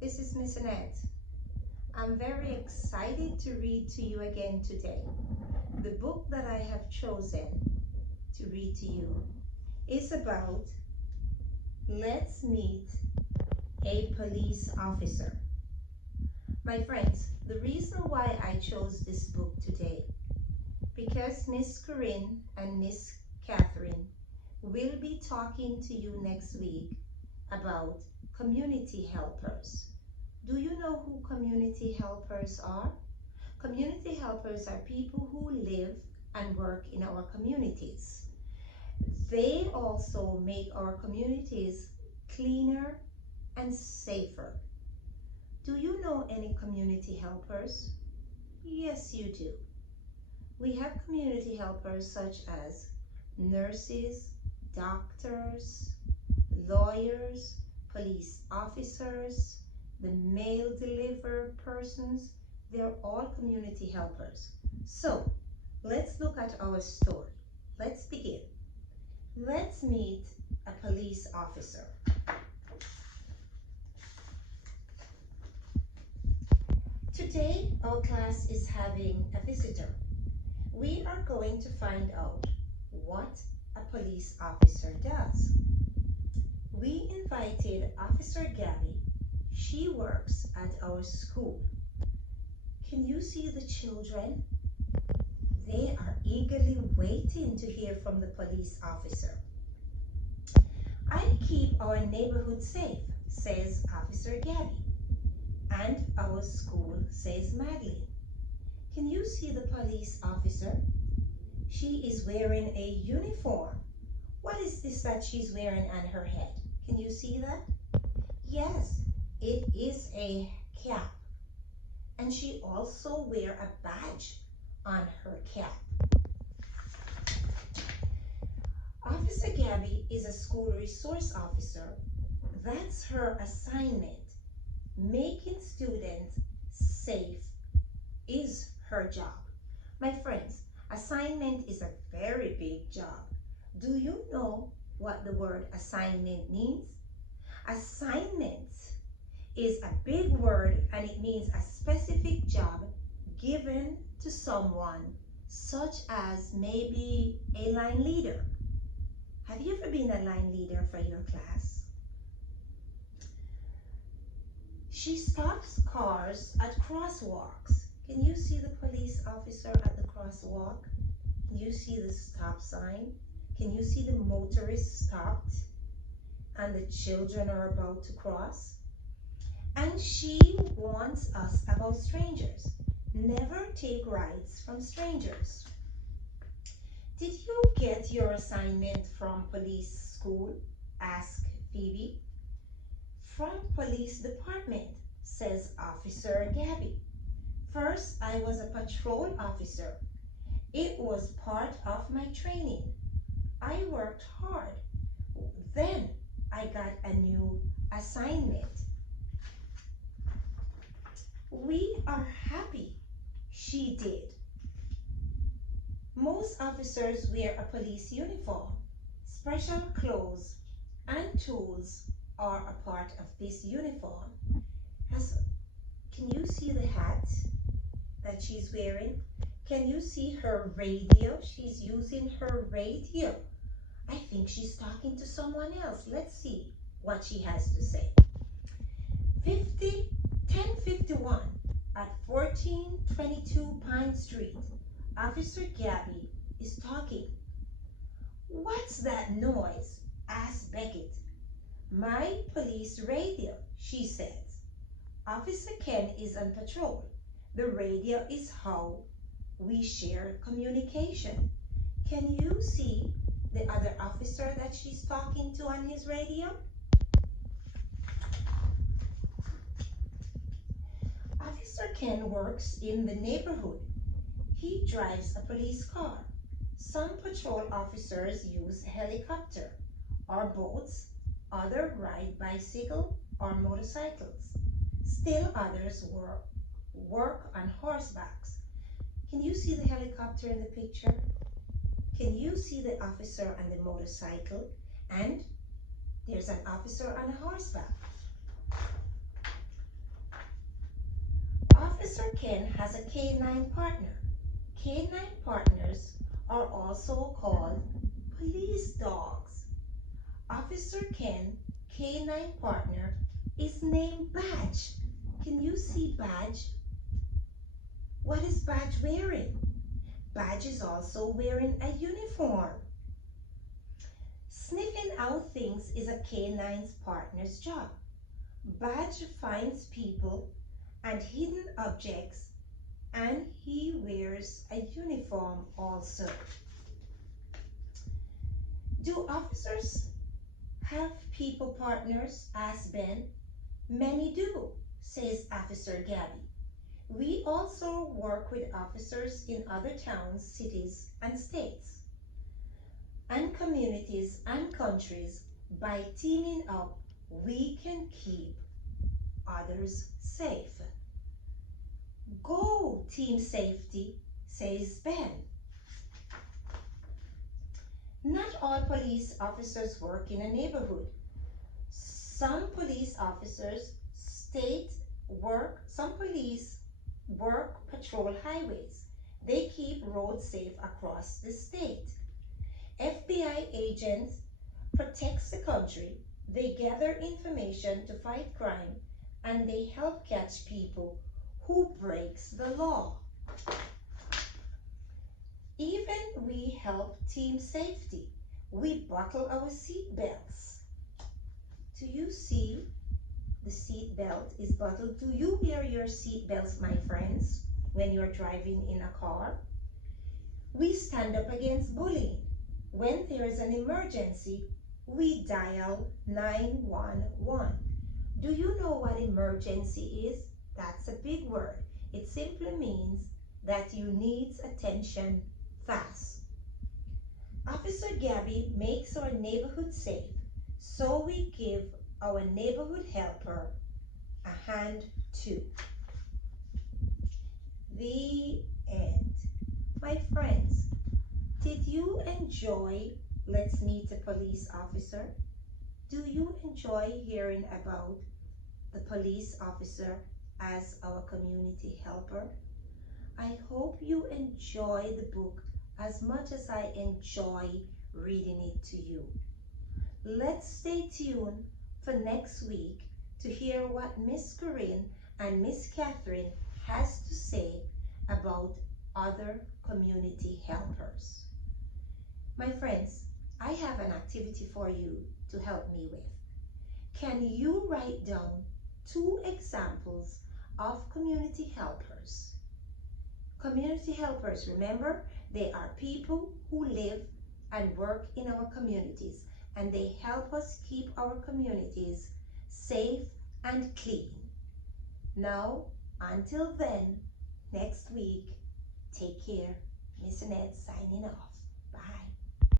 This is Miss Annette. I'm very excited to read to you again today. The book that I have chosen to read to you is about Let's Meet a Police Officer. My friends, the reason why I chose this book today, because Miss Corinne and Miss Catherine will be talking to you next week about community helpers. Do you know who community helpers are? Community helpers are people who live and work in our communities. They also make our communities cleaner and safer. Do you know any community helpers? Yes, you do. We have community helpers such as nurses, doctors, lawyers, police officers, the mail deliver persons. They're all community helpers. So let's look at our story. Let's begin. Let's meet a police officer. Today our class is having a visitor. We are going to find out what a police officer does. We invited Officer Gabby. She works at our school. Can you see the children? They are eagerly waiting to hear from the police officer. I keep our neighborhood safe, says Officer Gabby. And our school, says Madeline. Can you see the police officer? She is wearing a uniform. What is this that she's wearing on her head? Can you see that? Yes, it is a cap. And she also wears a badge on her cap. Officer Gabby is a school resource officer. That's her assignment. Making students safe is her job. My friends, assignment is a very big job. Do you know what the word assignment means? Assignment is a big word and it means a specific job given to someone, such as maybe a line leader. Have you ever been a line leader for your class? She stops cars at crosswalks. Can you see the police officer at the crosswalk? Can you see the stop sign? Can you see the motorist stopped and the children are about to cross? And she warns us about strangers. Never take rides from strangers. Did you get your assignment from police school? Asked Phoebe. From police department, says Officer Gabby. First, I was a patrol officer. It was part of my training. I worked hard. Then I got a new assignment. We are happy she did. Most officers wear a police uniform. Special clothes and tools are a part of this uniform. Can you see the hat that she's wearing? Can you see her radio? She's using her radio. I think she's talking to someone else. Let's see what she has to say. 1051 at 1422 Pine Street. Officer Gabby is talking. What's that noise? Asked Beckett. My police radio, she says. Officer Ken is on patrol. The radio is how we share communication. Can you see the other officer that she's talking to on his radio? Officer Ken works in the neighborhood. He drives a police car. Some patrol officers use helicopter or boats. Others ride bicycle or motorcycles. Still others work on horsebacks. Can you see the helicopter in the picture? Can you see the officer on the motorcycle? And there's an officer on a horseback. Officer Ken has a K9 partner. K9 partners are also called police dogs. Officer Ken, K9 partner, is named Badge. Can you see Badge? What is Badge wearing? Badge is also wearing a uniform. Sniffing out things is a K9's partner's job. Badge finds people and hidden objects, and he wears a uniform also. Do officers have people partners? Asked Ben. Many do, says Officer Gabby. We also work with officers in other towns, cities, and states, and communities and countries. By teaming up, we can keep others safe. Go, team safety, says Ben. Not all police officers work in a neighborhood. Some police work patrol highways. They keep roads safe across the state. FBI agents protect the country. They gather information to fight crime, and they help catch people who breaks the law. Even we help team safety. We buckle our seat belts. Do you see the seat belt is buckled? Do you wear your seat belts, my friends, when you're driving in a car? We stand up against bullying. When there is an emergency, we dial 911. Do you know what emergency is? That's a big word. It simply means that you need attention fast. Officer Gabby makes our neighborhood safe, so we give our neighborhood helper a hand too. The end. My friends, did you enjoy Let's Meet a Police Officer? Do you enjoy hearing about the police officer as our community helper? I hope you enjoy the book as much as I enjoy reading it to you. Let's stay tuned for next week to hear what Miss Corinne and Miss Catherine has to say about other community helpers. My friends, I have an activity for you to help me with. Can you write down 2 examples of community helpers? Community helpers, remember, they are people who live and work in our communities, and they help us keep our communities safe and clean. Now, until then, next week, take care. Miss Annette signing off. Bye.